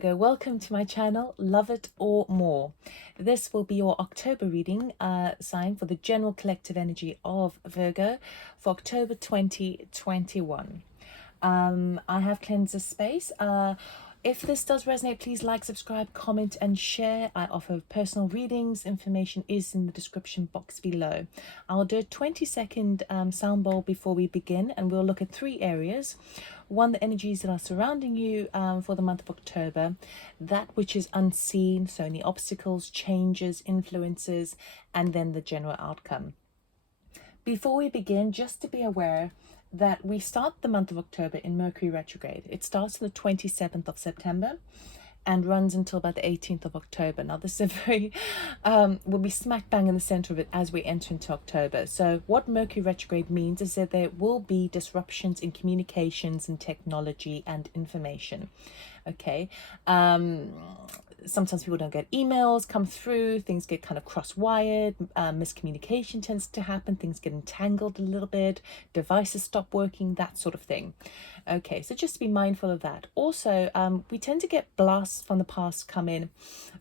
Virgo, welcome to my channel, Love It or More. This will be your October reading sign for the general collective energy of Virgo for October 2021. I have cleansed the space. If this does resonate, please like, subscribe, comment and share. I offer personal readings. Information is in the description box below. I'll do a 20-second sound bowl before we begin, and we'll look at 3 areas. One, the energies that are surrounding you for the month of October, that which is unseen, so any obstacles, changes, influences, and then the general outcome. Before we begin, just to be aware that we start the month of October in Mercury retrograde. It starts on the 27th of September and runs until about the 18th of October. Now this is a very, we'll be smack bang in the center of it as we enter into October. So what Mercury retrograde means is that there will be disruptions in communications and technology and information. Okay. Sometimes people don't get emails come through, things get kind of cross-wired, miscommunication tends to happen, things get entangled a little bit, devices stop working, that sort of thing. Okay, so just be mindful of that. Also, we tend to get blasts from the past come in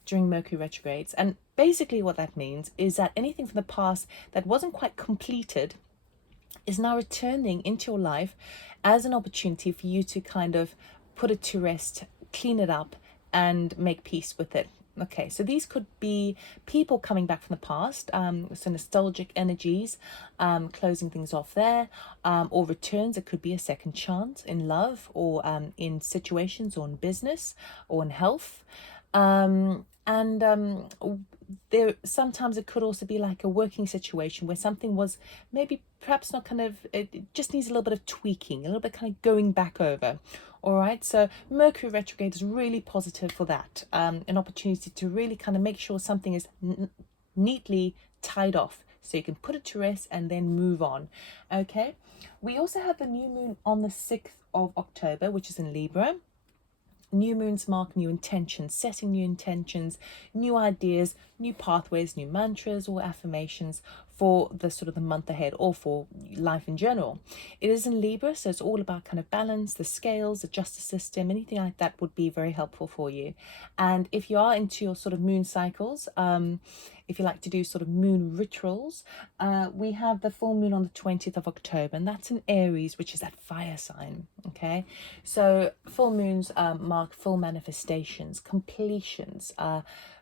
during Mercury retrogrades, and basically what that means is that anything from the past that wasn't quite completed is now returning into your life as an opportunity for you to kind of put it to rest, clean it up, and make peace with it. Okay, so these could be people coming back from the past, so nostalgic energies, closing things off there, or returns. It could be a second chance in love, or in situations, or in business, or in health. There sometimes it could also be like a working situation where something was maybe perhaps not kind of, it just needs a little bit of tweaking, a little bit kind of going back over. All right, so Mercury retrograde is really positive for that, an opportunity to really kind of make sure something is neatly tied off so you can put it to rest and then move on. Okay, we also have the new moon on the 6th of October, which is in Libra. New moons mark new intentions, setting new intentions, new ideas, new pathways, new mantras or affirmations for the sort of the month ahead, or for life in general. It is in Libra, so it's all about kind of balance, the scales, the justice system, anything like that would be very helpful for you. And if you are into your sort of moon cycles, if you like to do sort of moon rituals, we have the full moon on the 20th of October, and that's in Aries, which is that fire sign. Okay, so full moons mark full manifestations, completions,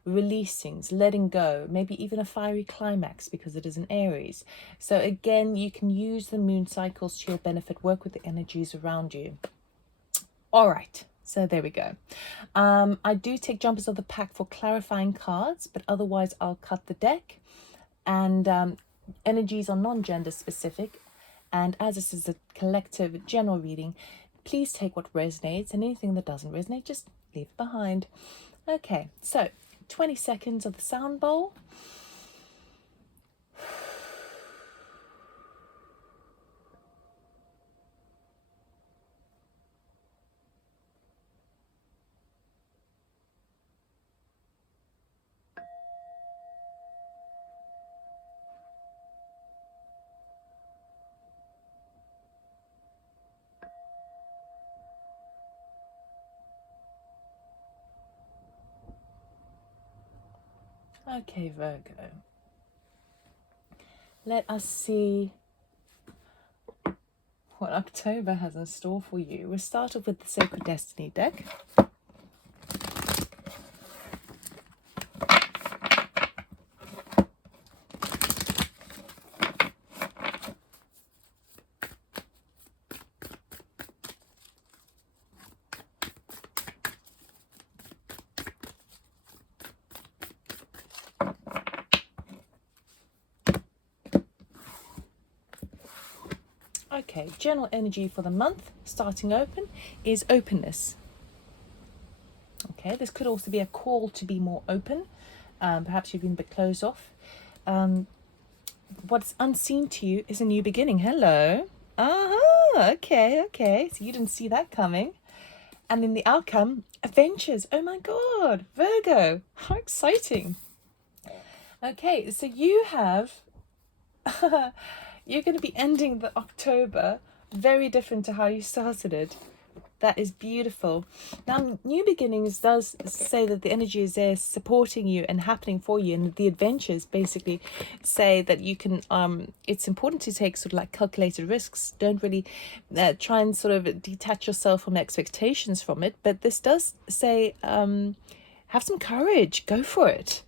releasings, letting go, maybe even a fiery climax because it is in Aries. So again, you can use the moon cycles to your benefit, work with the energies around you. All right, so there we go. I do take jumpers of the pack for clarifying cards, but otherwise I'll cut the deck. And energies are non-gender specific, and as this is a collective general reading, please take what resonates, and anything that doesn't resonate, just leave it behind. Okay, so 20 seconds of the sound bowl. Okay, Virgo, let us see what October has in store for you. We'll start off with the Sacred Destiny deck. Okay, general energy for the month, starting open, is openness. Okay, this could also be a call to be more open. Perhaps you've been a bit closed off. What's unseen to you is a new beginning. Hello. Okay. So you didn't see that coming. And then the outcome, adventures. Oh my God, Virgo, how exciting. Okay, so you have... you're going to be ending the October very different to how you started it. That is beautiful. Now, new beginnings does say that the energy is there supporting you and happening for you, and the adventures basically say that you can, it's important to take sort of like calculated risks. Don't really try and sort of detach yourself from expectations from it. But this does say, have some courage, go for it.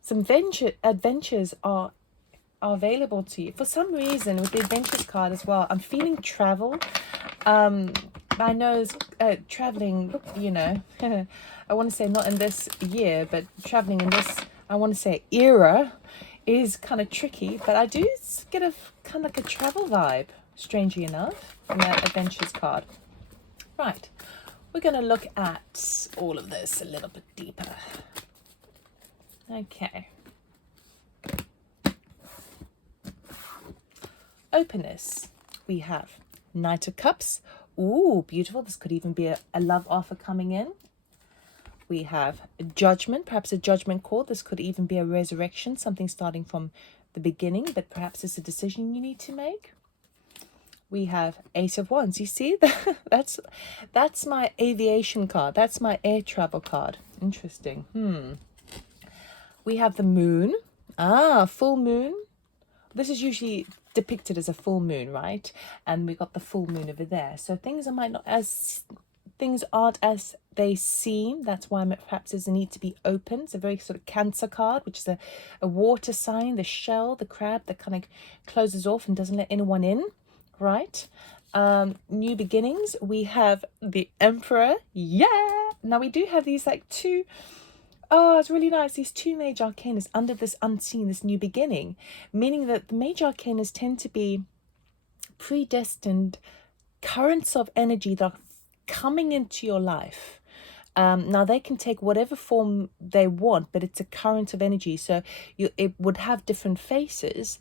Some adventures are available to you. For some reason, with the adventures card as well, I'm feeling travel. I know traveling, you know, I want to say not in this year, but traveling in this, I want to say era, is kind of tricky. But I do get a kind of like a travel vibe, strangely enough, from that adventures card. Right, we're going to look at all of this a little bit deeper. Okay. Openness. We have Knight of Cups. Ooh, beautiful. This could even be a love offer coming in. We have Judgment, perhaps a judgment call. This could even be a resurrection, something starting from the beginning, but perhaps it's a decision you need to make. We have Ace of Wands. You see, that's my aviation card. That's my air travel card. Interesting. We have the Moon. Full moon. This is usually depicted as a full moon, right? And we got the full moon over there. So things aren't as they seem. That's why perhaps there's a need to be open. It's a very sort of Cancer card, which is a water sign, the shell, the crab that kind of closes off and doesn't let anyone in, right? New beginnings. We have the Emperor. Yeah. Now we do have these like two. Oh, it's really nice. These two major arcanas under this unseen, this new beginning, meaning that the major arcanas tend to be predestined currents of energy that are coming into your life. Now, they can take whatever form they want, but it's a current of energy. So it would have different faces,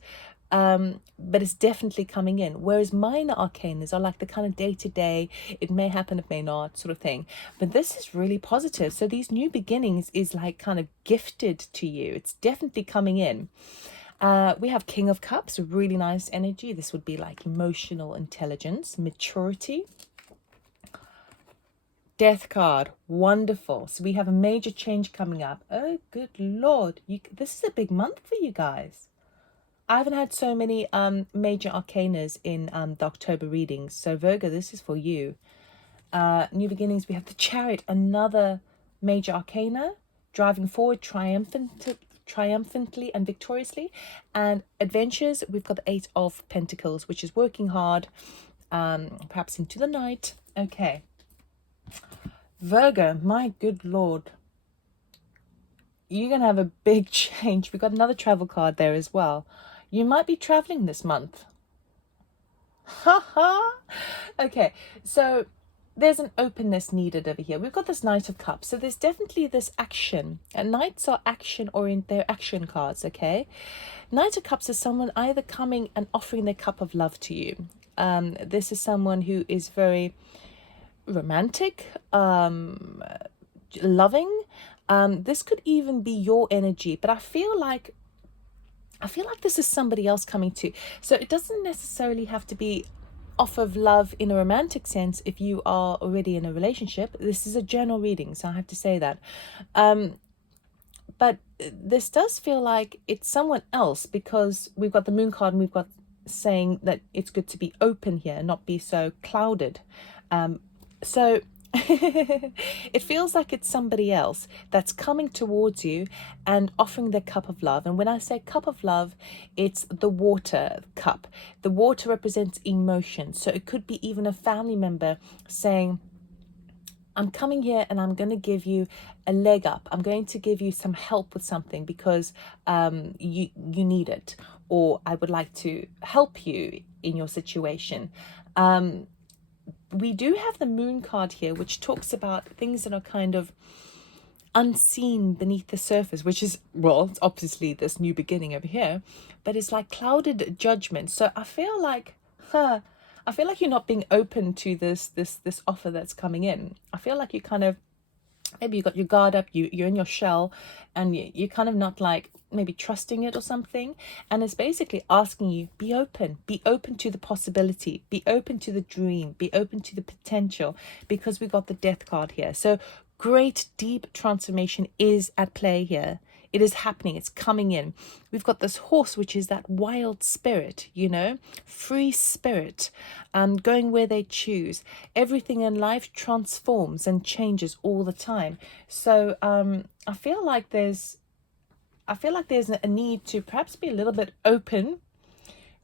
but it's definitely coming in. Whereas minor arcanas are like the kind of day-to-day, it may happen, it may not sort of thing. But this is really positive. So these new beginnings is like kind of gifted to you. It's definitely coming in. We have King of Cups, really nice energy. This would be like emotional intelligence, maturity. Death card, wonderful. So we have a major change coming up. Oh, good Lord. This is a big month for you guys. I haven't had so many major arcanas in the October readings. So Virgo, this is for you. New beginnings, we have the Chariot, another major arcana, driving forward triumphantly and victoriously. And adventures, we've got the Eight of Pentacles, which is working hard, perhaps into the night. Okay. Virgo, my good Lord. You're going to have a big change. We've got another travel card there as well. You might be traveling this month. Okay, so there's an openness needed over here. We've got this Knight of Cups. So there's definitely this action. And Knights are action-oriented. They're action cards, okay? Knight of Cups is someone either coming and offering their cup of love to you. This is someone who is very romantic, loving. This could even be your energy. But I feel like this is somebody else coming too. So it doesn't necessarily have to be off of love in a romantic sense if you are already in a relationship. This is a general reading, so I have to say that. But this does feel like it's someone else, because we've got the Moon card and we've got saying that it's good to be open here and not be so clouded. So it feels like it's somebody else that's coming towards you and offering their cup of love. And when I say cup of love, it's the water cup. The water represents emotion. So it could be even a family member saying, I'm coming here and I'm going to give you a leg up. I'm going to give you some help with something because you need it, or I would like to help you in your situation. We do have the Moon card here, which talks about things that are kind of unseen beneath the surface, which is, well, it's obviously this new beginning over here, but it's like clouded judgment. So I feel like you're not being open to this offer that's coming in. I feel like you're kind of maybe you got your guard up, you're in your shell, and you're kind of not like maybe trusting it or something. And it's basically asking you, be open to the possibility, be open to the dream, be open to the potential, because we got the death card here. So great deep transformation is at play here. It is happening. It's coming in. We've got this horse, which is that wild spirit, you know, free spirit, going where they choose. Everything in life transforms and changes all the time. So I feel like there's a need to perhaps be a little bit open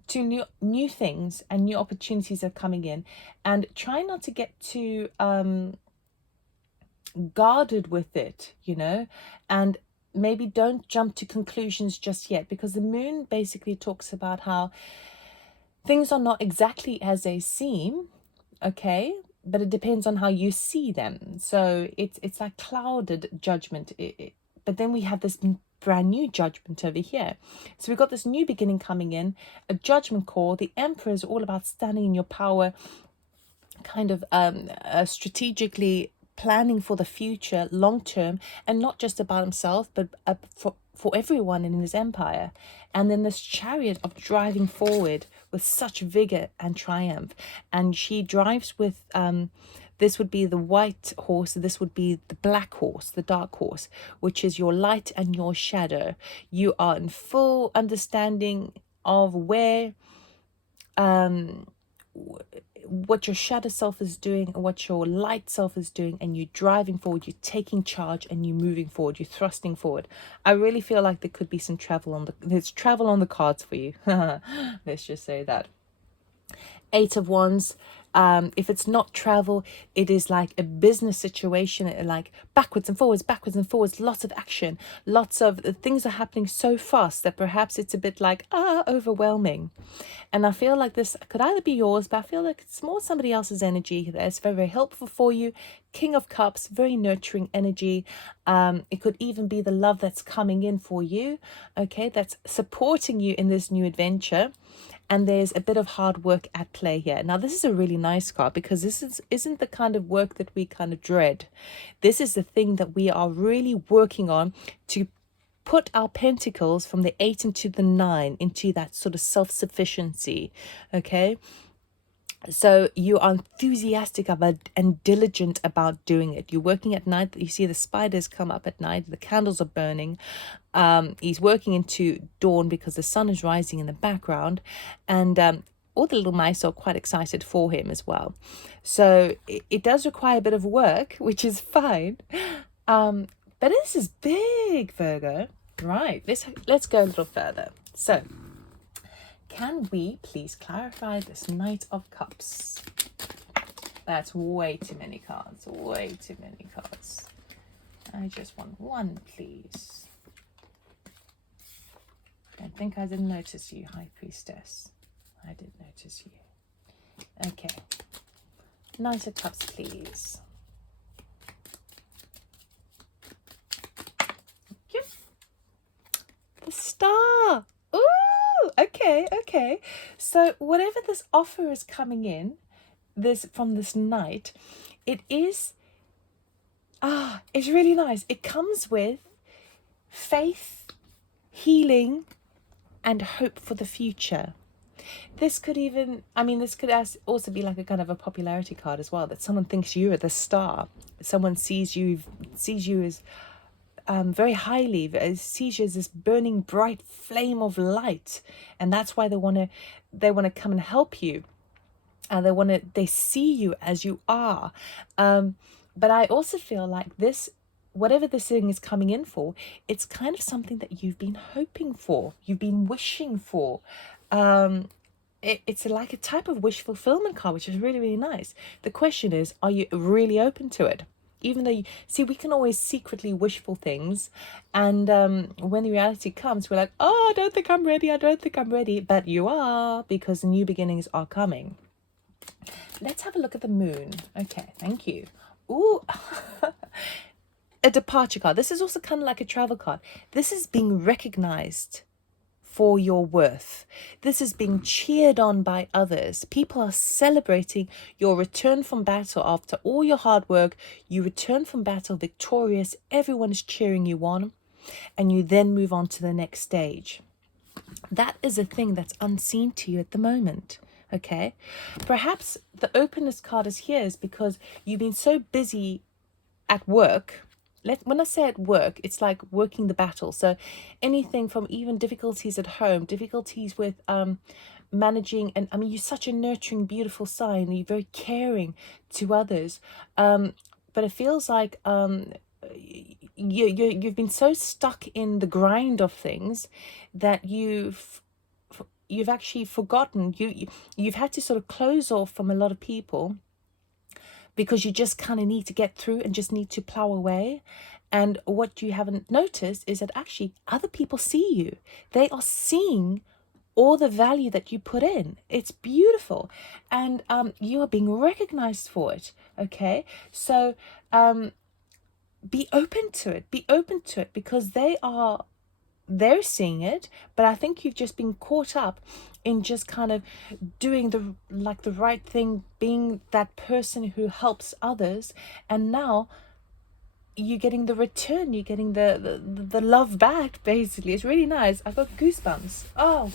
to new things and new opportunities are coming in, and try not to get too guarded with it, you know, and maybe don't jump to conclusions just yet, because the moon basically talks about how things are not exactly as they seem, okay, but it depends on how you see them. So it's like clouded judgment, but then we have this brand new judgment over here. So we've got this new beginning coming in, a judgment call. The Emperor is all about standing in your power, kind of strategically planning for the future long term, and not just about himself, but for everyone in his empire. And then this Chariot of driving forward with such vigor and triumph. And she drives with this would be the white horse, this would be the black horse, the dark horse, which is your light and your shadow. You are in full understanding of where what your shadow self is doing and what your light self is doing, and you're driving forward, you're taking charge, and you're moving forward, you're thrusting forward. I really feel like there could be some there's travel on the cards for you. Let's just say that. 8 of Wands. If it's not travel, it is like a business situation, like backwards and forwards, lots of action, lots of things are happening so fast that perhaps it's a bit like overwhelming. And I feel like this could either be yours, but I feel like it's more somebody else's energy that's very, very helpful for you. King of Cups, very nurturing energy. It could even be the love that's coming in for you, okay, that's supporting you in this new adventure. And there's a bit of hard work at play here. Now, this is a really nice card, because this isn't the kind of work that we kind of dread. This is the thing that we are really working on to put our pentacles from the 8 into the 9 into that sort of self-sufficiency, okay? So you are enthusiastic about and diligent about doing it. You're working at night. You see the spiders come up at night. The candles are burning. He's working into dawn because the sun is rising in the background. And all the little mice are quite excited for him as well. So it does require a bit of work, which is fine. But this is big, Virgo. Right, let's go a little further. So, can we please clarify this Knight of Cups? That's way too many cards. Way too many cards. I just want one, please. I think I didn't notice you, High Priestess. I did notice you. Okay. Knight of Cups, please. Thank you. The Star. Ooh, okay. So whatever this offer is coming in, from this night, it's really nice. It comes with faith, healing, and hope for the future. This could also be like a kind of a popularity card as well, that someone thinks you are the star. Someone sees you as very highly, sees you as this burning bright flame of light, and that's why they want to come and help you, and they see you as you are. But I also feel like this, whatever this thing is coming in for, it's kind of something that you've been hoping for, you've been wishing for. It's like a type of wish fulfillment card, which is really, really nice. The question is, are you really open to it? Even though, we can always secretly wish for things. And when the reality comes, we're like, I don't think I'm ready. But you are, because the new beginnings are coming. Let's have a look at the moon. Okay, thank you. Ooh, a departure card. This is also kind of like a travel card. This is being recognized for your worth. This is being cheered on by others. People are celebrating your return from battle. After all your hard work, you return from battle victorious. Everyone is cheering you on, and you then move on to the next stage. That is a thing that's unseen to you at the moment. Okay, perhaps the openness card is here is because you've been so busy at work. When I say at work, it's like working the battle. So anything from even difficulties at home, difficulties with managing, and I mean, you're such a nurturing, beautiful sign. You're very caring to others, but it feels like you've been so stuck in the grind of things that you've actually forgotten. You've had to sort of close off from a lot of people, because you just kind of need to get through and just need to plow away. And what you haven't noticed is that actually other people see you. They are seeing all the value that you put in. It's beautiful. And you are being recognized for it. Okay. So be open to it. Be open to it, because they're seeing it, but I think you've just been caught up in just kind of doing the right thing, being that person who helps others, and now you're getting the return, you're getting the love back. Basically, it's really nice. I've got goosebumps. Oh,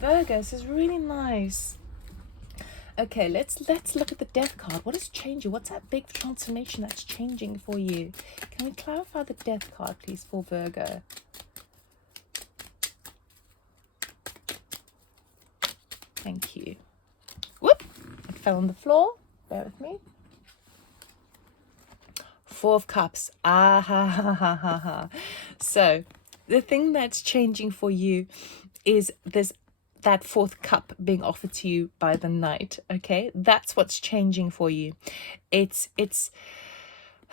Virgo, this is really nice. Okay, let's look at the Death card. What is changing? What's that big transformation that's changing for you? Can we clarify the Death card, please, for Virgo? Thank you. Whoop! It fell on the floor. Bear with me. Four of Cups. Ah ha ha ha ha ha. So the thing that's changing for you is that fourth cup being offered to you by the Knight. Okay, that's what's changing for you. It's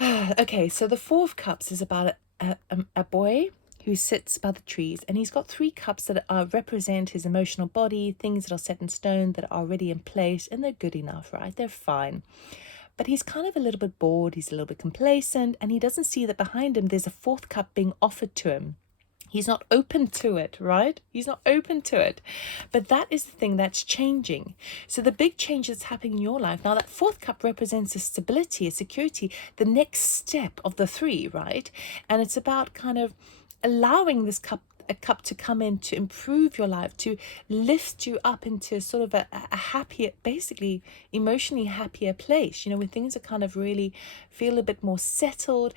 okay. So the Four of Cups is about a boy who sits by the trees, and he's got three cups that represent his emotional body, things that are set in stone, that are already in place, and they're good enough, right? They're fine. But he's kind of a little bit bored, he's a little bit complacent, and he doesn't see that behind him there's a fourth cup being offered to him. He's not open to it, right? He's not open to it. But that is the thing that's changing. So the big change that's happening in your life, now that fourth cup represents a stability, a security, the next step of the three, right? And it's about kind of allowing this cup to come in to improve your life, to lift you up into sort of a happier, basically emotionally happier place, where things are kind of really feel a bit more settled,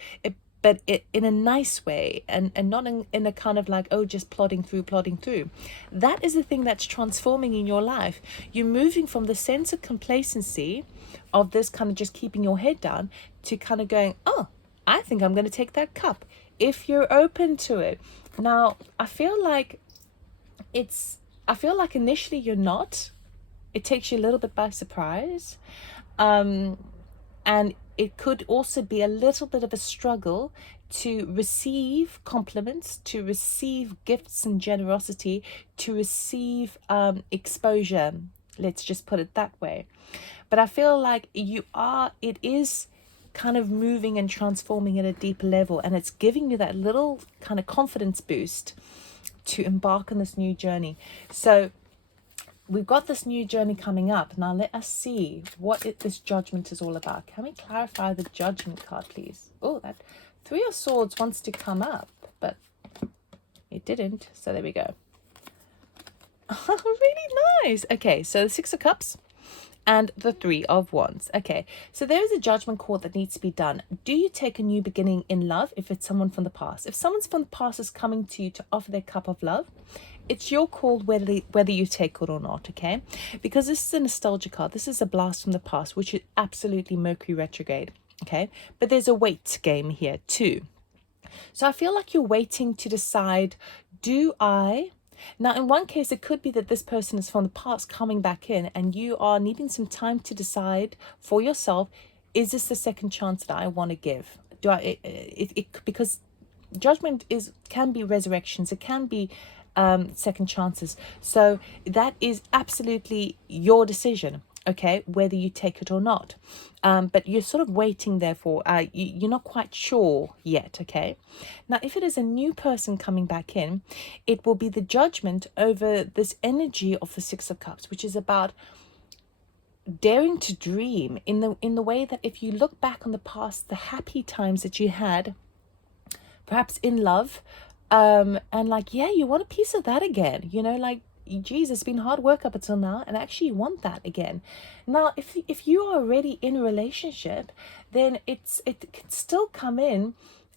but in a nice way, and not in a kind of like, oh, just plodding through. That is the thing that's transforming in your life. You're moving from the sense of complacency of this kind of just keeping your head down to kind of going, oh, I think I'm going to take that cup, if you're open to it. Now, I feel like initially you're not. It takes you a little bit by surprise. And it could also be a little bit of a struggle to receive compliments, to receive gifts and generosity, to receive exposure. Let's just put it that way. But I feel like it is kind of moving and transforming at a deeper level, and it's giving you that little kind of confidence boost to embark on this new journey. So we've got this new journey coming up. Now let us see what this Judgment is all about. Can we clarify the Judgment card, please? Oh, that Three of Swords wants to come up, but it didn't. So there we go. Really nice. Okay, so the Six of Cups and the Three of Wands. Okay, so there is a judgment call that needs to be done. Do you take a new beginning in love if it's someone from the past? If someone from the past is coming to you to offer their cup of love, it's your call whether you take it or not, okay? Because this is a nostalgia card. This is a blast from the past, which is absolutely Mercury retrograde, okay? But there's a wait game here too. So I feel like you're waiting to decide, now, in one case, it could be that this person is from the past coming back in, and you are needing some time to decide for yourself, is this the second chance that I want to give? Because judgment can be resurrections, it can be second chances. So that is absolutely your decision. okay, whether you take it or not. But you're sort of waiting there for, you're not quite sure yet, okay? Now, if it is a new person coming back in, it will be the judgment over this energy of the Six of Cups, which is about daring to dream in the way that if you look back on the past, the happy times that you had, perhaps in love, and like, yeah, you want a piece of that again, you know, like, geez, it's been hard work up until now, and actually you want that again. Now, if you are already in a relationship, then it can still come in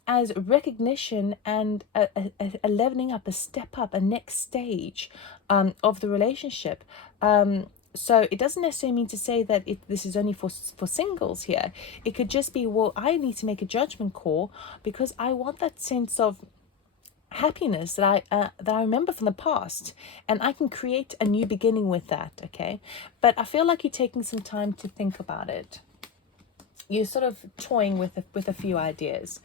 as recognition and a leveling up, a step up, a next stage of the relationship. So it doesn't necessarily mean to say that this is only for singles here. It could just be, well, I need to make a judgment call because I want that sense of happiness that I remember from the past, and I can create a new beginning with that, okay? But I feel like you're taking some time to think about it. You're sort of toying with a few ideas,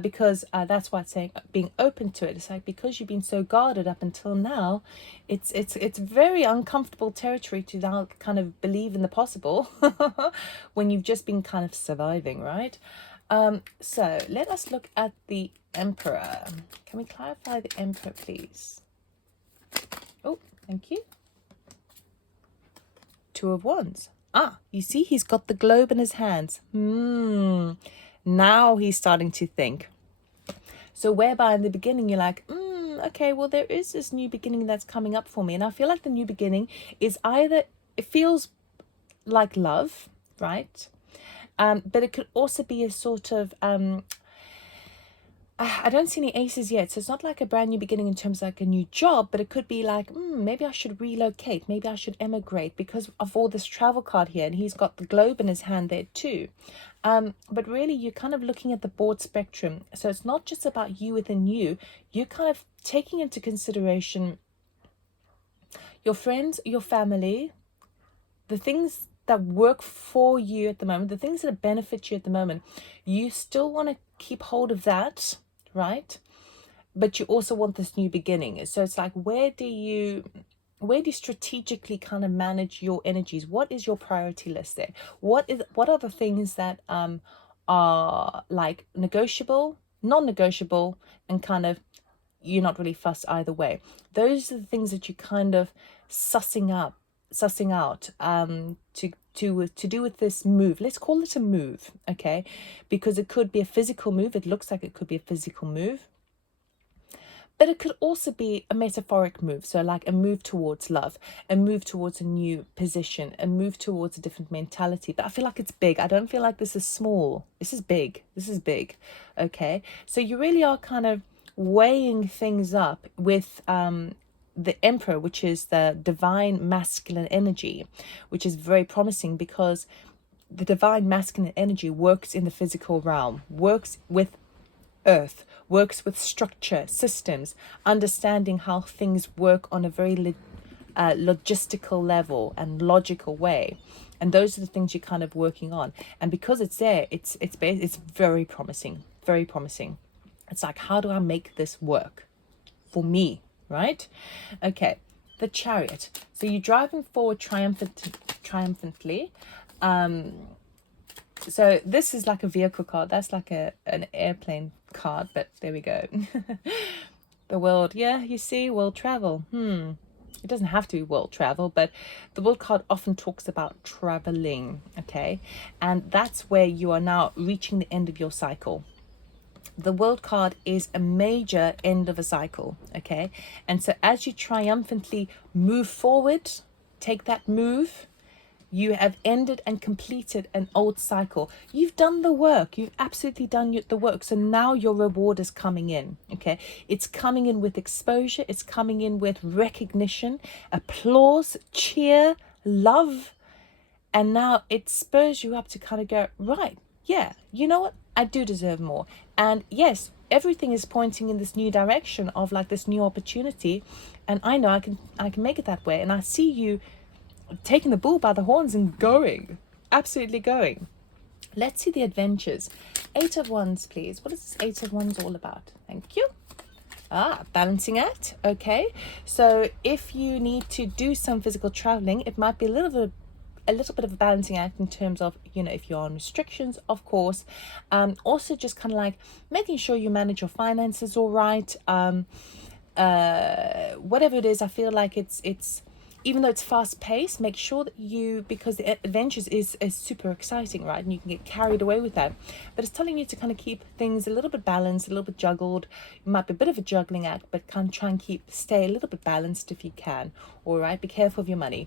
because that's why it's saying being open to it. It's like, because you've been so guarded up until now, it's very uncomfortable territory to now kind of believe in the possible when you've just been kind of surviving, right? So let us look at the Emperor. Can we clarify the Emperor, please? Oh, thank you. Two of Wands. Ah, you see, he's got the globe in his hands. Now he's starting to think. So whereby in the beginning you're like, okay, well, there is this new beginning that's coming up for me. And I feel like the new beginning is either, it feels like love, right? But it could also be a sort of, I don't see any aces yet, so it's not like a brand new beginning in terms of like a new job, but it could be like, maybe I should relocate, maybe I should emigrate because of all this travel card here, and he's got the globe in his hand there too. But really, you're kind of looking at the broad spectrum, so it's not just about you within you. You're kind of taking into consideration your friends, your family, the things that work for you at the moment, the things that benefit you at the moment. You still want to keep hold of that, right? But you also want this new beginning. So it's like, where do you strategically kind of manage your energies? What is your priority list there? What are the things that are like negotiable, non-negotiable, and kind of you're not really fussed either way? Those are the things that you kind of sussing out to do with this move. Let's call it a move, okay? Because it could be a physical move. It looks like it could be a physical move, but it could also be a metaphoric move. So like a move towards love, a move towards a new position, a move towards a different mentality. But I feel like it's big. I don't feel like this is small. This is big. Okay? So you really are kind of weighing things up with the Emperor, which is the divine masculine energy, which is very promising because the divine masculine energy works in the physical realm, works with earth, works with structure, systems, understanding how things work on a very logistical level and logical way. And those are the things you're kind of working on. And because it's there, it's very promising, very promising. It's like, how do I make this work for me? Right? Okay, the Chariot. So you're driving forward triumphantly. So this is like a vehicle card. That's like an airplane card, but there we go. The world, yeah, you see, world travel. It doesn't have to be world travel, but the world card often talks about traveling, okay? And that's where you are now reaching the end of your cycle. The world card is a major end of a cycle, okay? And so as you triumphantly move forward, take that move, you have ended and completed an old cycle. You've done the work. You've absolutely done the work. So now your reward is coming in, okay? It's coming in with exposure. It's coming in with recognition, applause, cheer, love. And now it spurs you up to kind of go, right, yeah, you know what? I do deserve more. And yes, everything is pointing in this new direction of like this new opportunity. And I know I can make it that way. And I see you taking the bull by the horns and going, absolutely going. Let's see the adventures. 8 of Wands, please. What is this 8 of Wands all about? Thank you. Balancing act. Okay. So if you need to do some physical traveling, it might be a little bit a little bit of a balancing act in terms of, you know, if you're on restrictions, of course. Also just kind of like making sure you manage your finances all right. Whatever it is, I feel like it's even though it's fast paced, make sure that you, because the adventures is super exciting, right? And you can get carried away with that. But it's telling you to kind of keep things a little bit balanced, a little bit juggled. It might be a bit of a juggling act, but kind of try and stay a little bit balanced if you can. All right, be careful of your money.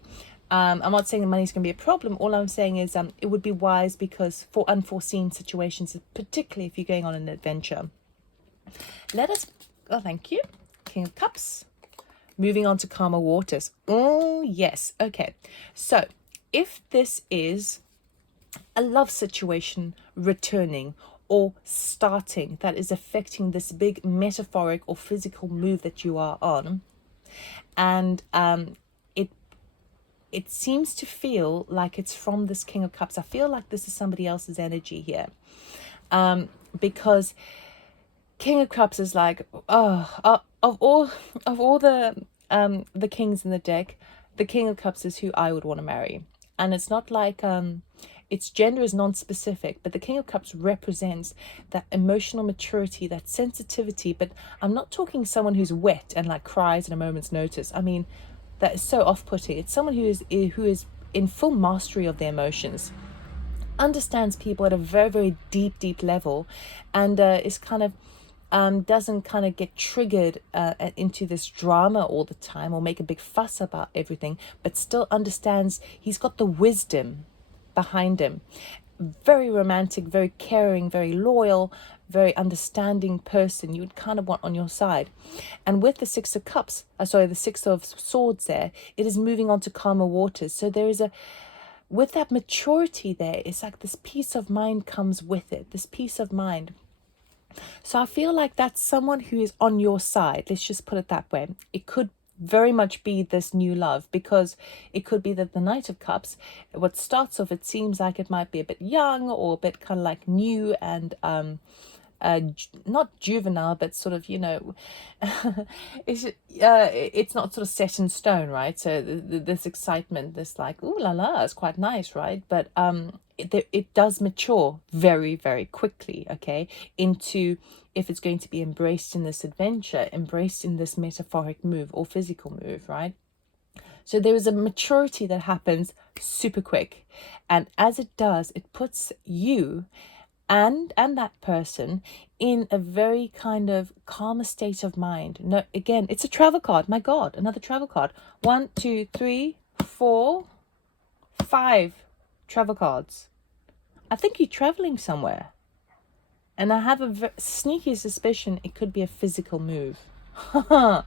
I'm not saying the money's going to be a problem. All I'm saying is it would be wise, because for unforeseen situations, particularly if you're going on an adventure. Oh, thank you. King of Cups. Moving on to calmer waters. Oh, yes. Okay. So if this is a love situation returning or starting that is affecting this big metaphoric or physical move that you are on, and it seems to feel like it's from this King of Cups. I feel like this is somebody else's energy here, because King of Cups is like, of all the kings in the deck, the King of Cups is who I would want to marry. And it's not like its gender is non-specific, but the King of Cups represents that emotional maturity, that sensitivity. But I'm not talking someone who's wet and like cries at a moment's notice. I mean, that is so off-putting. It's someone who is in full mastery of their emotions, understands people at a very, very deep level, and is kind of doesn't kind of get triggered into this drama all the time or make a big fuss about everything, but still understands. He's got the wisdom behind him. Very romantic, very caring, very loyal, very understanding person you would kind of want on your side. And with the Six of Cups, the Six of Swords there, it is moving on to calmer waters. So there is with that maturity there, it's like this peace of mind comes with it, this peace of mind. So I feel like that's someone who is on your side. Let's just put it that way. It could very much be this new love, because it could be that the Knight of Cups, what starts off, it seems like it might be a bit young or a bit kind of like new and not juvenile, but sort of, you know, it's not sort of set in stone, right? So this excitement, this like, ooh la la, is quite nice, right? But it does mature very, very quickly, okay, into, if it's going to be embraced in this adventure, embraced in this metaphoric move or physical move, right? So there is a maturity that happens super quick. And as it does, it puts you and that person in a very kind of calmer state of mind. No, again, it's a travel card. My God, another travel card. 1, 2, 3, 4, 5 travel cards. I think you're traveling somewhere. And I have a sneaky suspicion it could be a physical move.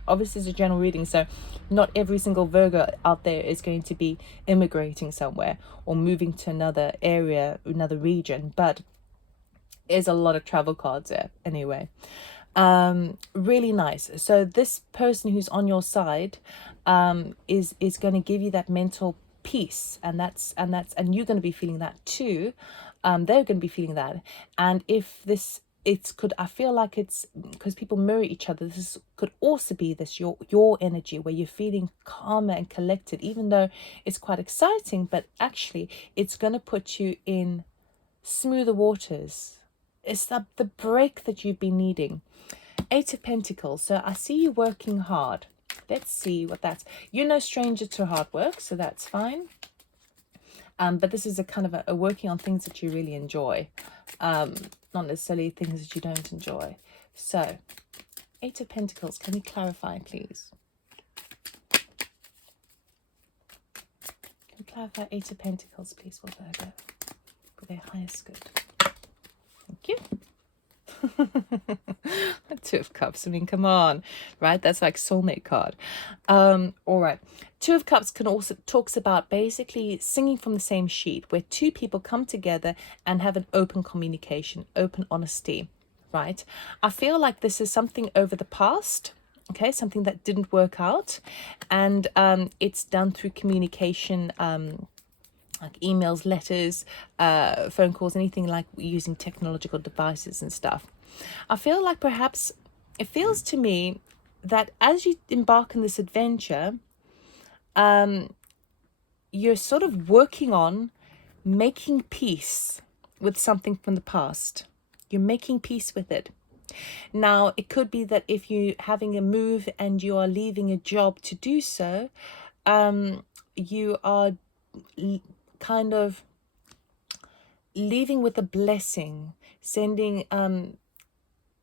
Obviously, it's a general reading, so not every single Virgo out there is going to be immigrating somewhere or moving to another area, another region, but there's a lot of travel cards there anyway. Really nice. So this person who's on your side is going to give you that mental peace, and you're going to be feeling that too. They're going to be feeling that. And if this, I feel like it's because people mirror each other. This could also be this your energy where you're feeling calmer and collected, even though it's quite exciting, but actually it's going to put you in smoother waters. It's the break that you've been needing. 8 of Pentacles. So I see you working hard. Let's see what that's. You're no stranger to hard work, so that's fine. But this is a kind of a working on things that you really enjoy, not necessarily things that you don't enjoy. So 8 of Pentacles, can you clarify, please? Can you clarify 8 of Pentacles, please, for Virgo, for their highest good? Thank you. 2 of Cups, I mean, come on, right? That's like soulmate card. All right. 2 of Cups can also talks about basically singing from the same sheet, where two people come together and have an open communication, open honesty, right? I feel like this is something over the past, okay, something that didn't work out, and it's done through communication, like emails, letters, phone calls, anything like using technological devices and stuff. I feel like perhaps it feels to me that as you embark on this adventure, you're sort of working on making peace with something from the past. You're making peace with it. Now, it could be that if you're having a move and you are leaving a job to do so, you are kind of leaving with a blessing, sending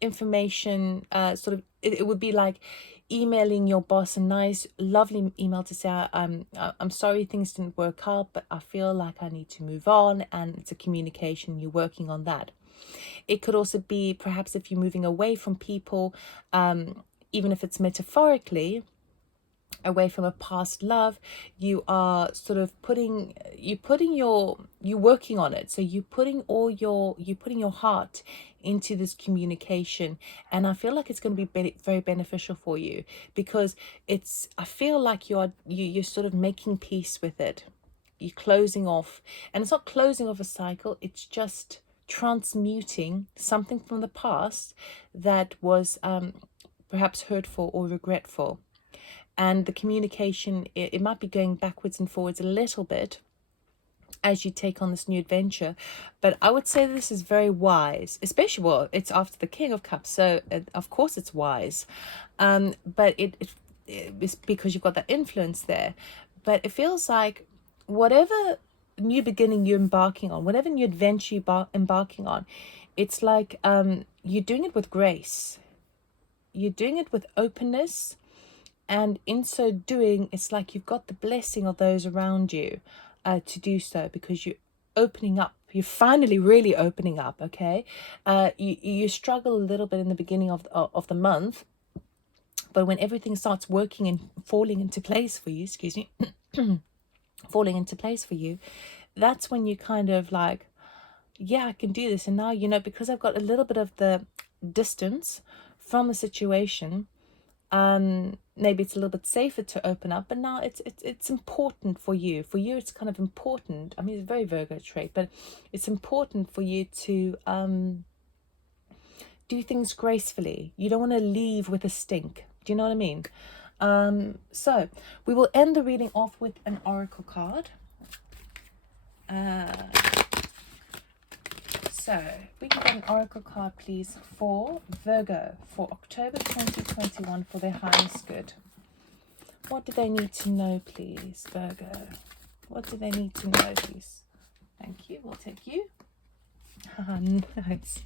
information, sort of, it would be like emailing your boss a nice, lovely email to say, I'm sorry things didn't work out, but I feel like I need to move on, and it's a communication, you're working on that. It could also be perhaps if you're moving away from people, even if it's metaphorically, away from a past love, you are sort of you're working on it. So you're putting your heart into this communication, and I feel like it's going to be very beneficial for you, because I feel like you're sort of making peace with it. You're closing off, and it's not closing off a cycle, it's just transmuting something from the past that was perhaps hurtful or regretful. And the communication, it might be going backwards and forwards a little bit as you take on this new adventure. But I would say this is very wise, especially, well, it's after the King of Cups, so of course it's wise. But it's because you've got that influence there. But it feels like whatever new beginning you're embarking on, whatever new adventure you're embarking on, it's like you're doing it with grace. You're doing it with openness. And in so doing, it's like you've got the blessing of those around you to do so, because you're opening up. You're finally really opening up, okay? You struggle a little bit in the beginning of the month, but when everything starts working and falling into place for you, excuse me, falling into place for you, that's when you kind of like, yeah, I can do this. And now, because I've got a little bit of the distance from the situation, maybe it's a little bit safer to open up, but now it's important for you. For you, it's kind of important. I mean, it's a very Virgo trait, but it's important for you to do things gracefully. You don't want to leave with a stink. Do you know what I mean? So we will end the reading off with an oracle card. So we can get an oracle card, please, for Virgo for October 2021 for their highest good. What do they need to know, please, Virgo? What do they need to know, please? Thank you. We'll take you. Nice.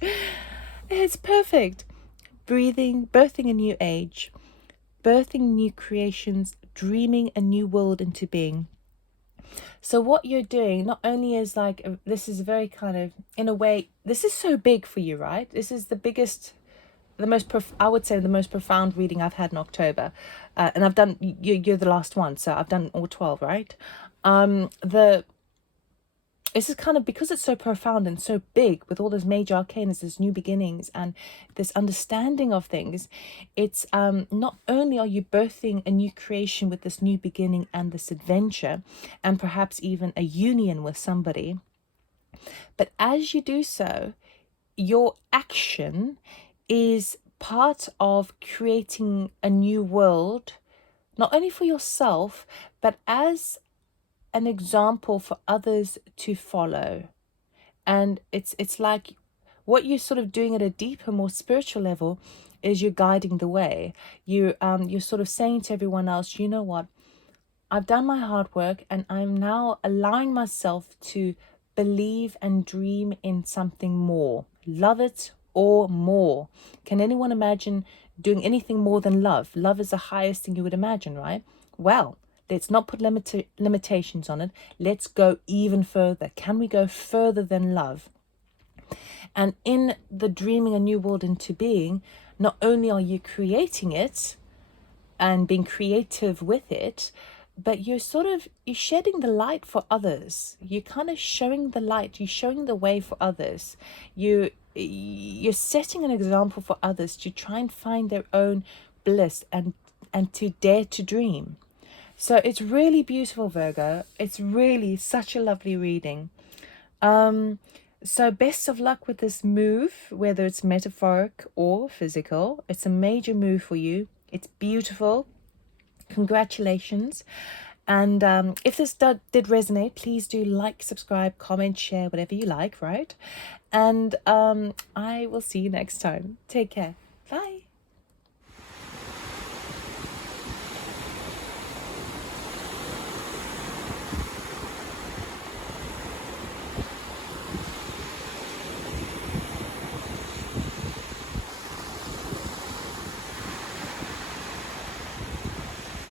It's perfect. Breathing, birthing a new age, birthing new creations, dreaming a new world into being. So what you're doing not only is like, this is very kind of, in a way, this is so big for you, right? This is the biggest, I would say the most profound reading I've had in October. And I've done, you're the last one, so I've done all 12, right? This is kind of, because it's so profound and so big with all those major arcanas, these new beginnings and this understanding of things, it's not only are you birthing a new creation with this new beginning and this adventure, and perhaps even a union with somebody, but as you do so, your action is part of creating a new world, not only for yourself, but as an example for others to follow. And it's like what you're sort of doing at a deeper, more spiritual level is you're guiding the way. You're sort of saying to everyone else, you know what, I've done my hard work and I'm now allowing myself to believe and dream in something more. Love it or more. Can anyone imagine doing anything more than love? Love is the highest thing you would imagine, right? Well, let's not put limitations on it. Let's go even further. Can we go further than love? And in the dreaming a new world into being, not only are you creating it and being creative with it, but you're shedding the light for others. You're kind of showing the light. You're showing the way for others. You're setting an example for others to try and find their own bliss and to dare to dream. So it's really beautiful, Virgo. It's really such a lovely reading. So best of luck with this move, whether it's metaphoric or physical. It's a major move for you. It's beautiful. Congratulations. And if this did resonate, please do like, subscribe, comment, share, whatever you like, right? And I will see you next time. Take care. Bye.